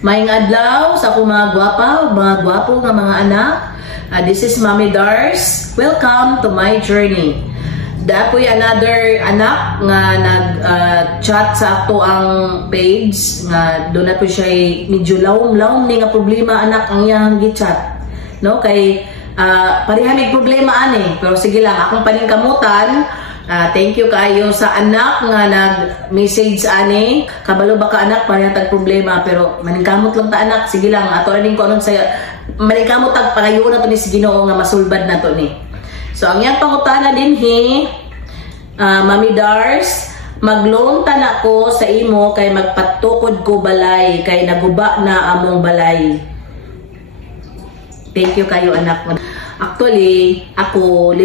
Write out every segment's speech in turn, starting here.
Maayong adlaw sa akong mga gwapo nga mga anak. This is Mommy Dars. Welcome to my journey. Dapoy another anak nga nag-chat sa ato ang page nga doon na po siya medyo lawom ni nga problema anak ang iyang gi-chat. No kay pareha may problema ani pero sige lang akong paningkamutan. Thank you kayo sa anak nga nag-message ani. Kabalo ba ka anak pareha tag problema pero maningkamot lang ta anak. Sige lang ato ning ko anon saya maningkamot tag pagayo na to ni si Ginoo nga masulbad na to ni. So ang iyang pangutana din Mommy Dars, mag-loan tana ko sa imo kay magpatukod ko balay kay naguba na among balay. Thank you kayo anak. Actually, ako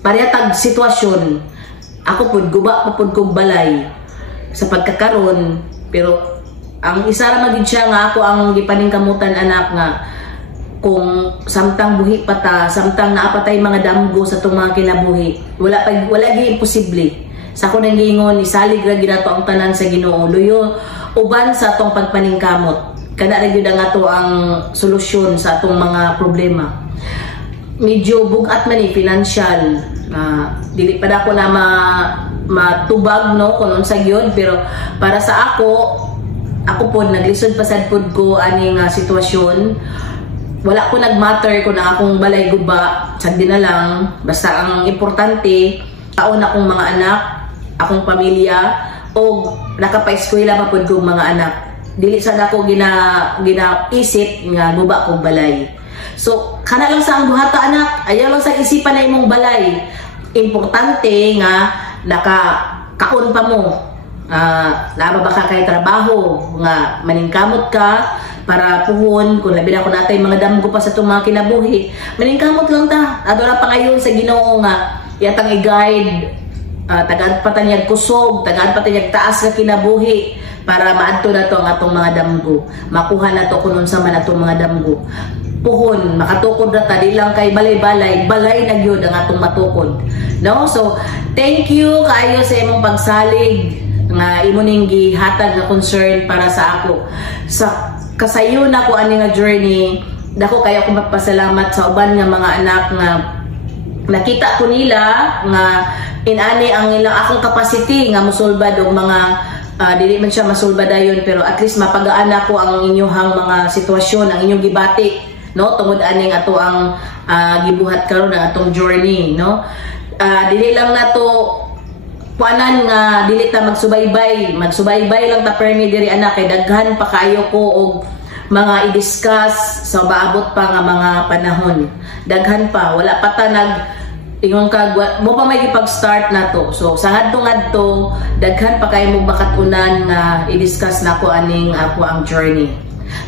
parehas sitwasyon. Ako pud guba pa pud kog balay sa pagkakaron pero ang isa ra magid siya nga ako ang gipaningkamutan anak nga kung samtang buhi pa ta, samtang naapatay mga damgo sa itong mga kinabuhi, wala gi imposible. Sa ako nang giingon, isalig ra ginato ang tanan sa Ginoo. Luyo, uban sa atong pagpaningkamot. Kana ra gyud ang ato ang solusyon sa atong mga problema. Medyo bugat man financial. Dili pa ako na matubag no kung unsa gyud pero para sa ako pod naglisod pasad pod ko ani nga sitwasyon. Wala ko nagmatter kung na akong balay guba, sagdi na lang. Basta ang importante, taon akong mga anak, akong pamilya, o nakapa-eskwela pa po kong mga anak. Dili sad ako ginaisip nga guba kong balay. So, kana lang sa ang buhata anak, ayaw lang sa isipan na imong balay. Importante nga, nakakaon pa mo. Laba ba ka kay trabaho, nga maningkamot ka, para puhon kung labi na ko natay mga damgo pa sa itong mga kinabuhi maningkamot lang ta ato na pangayon sa Ginoo nga yatang i-guide tagaan pa tanyag kusog tagaan pa tanyag taas nga kinabuhi para maadto na to ang atong mga damgo makuha na to kung unsa man atong mga damgo puhon makatukod na ta di lang kay balay na gyud ang atong matukod no so thank you kaayo sa imong pagsalig nga imo ning gihatag nga concern para sa ako sa kasayo na ko ani nga journey dako kayo ko magpasalamat sa uban nga mga anak nga nakita ko nila nga inani ang ilang akong capacity nga mosulbad og mga dili man siya masulbad dayon pero at least mapagaan ko ang inyong mga sitwasyon ang inyong gibati no tungod aning ato ang gibuhat karon ang atong journey no dili lang nato kuanan nga dili ta magsubaybay lang ta permi diri anak kay daghan pa kayo ko og mga i-discuss sa maabot pa nga mga panahon daghan pa wala pa ta ingon ka mo pa may ipag-start na to so sa ngadto daghan pa kayo mo bakatunan nga i-discuss nako aning ako ang journey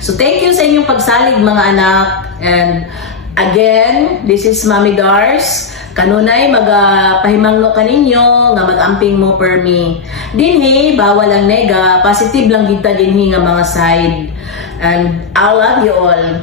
so thank you sa inyong pagsalig mga anak and again this is Mommy Dars kanunay magpahimangno kaninyo nga magamping mo per me dinhi bawal ang nega positive lang kita dinhi nga mga side and I love you all.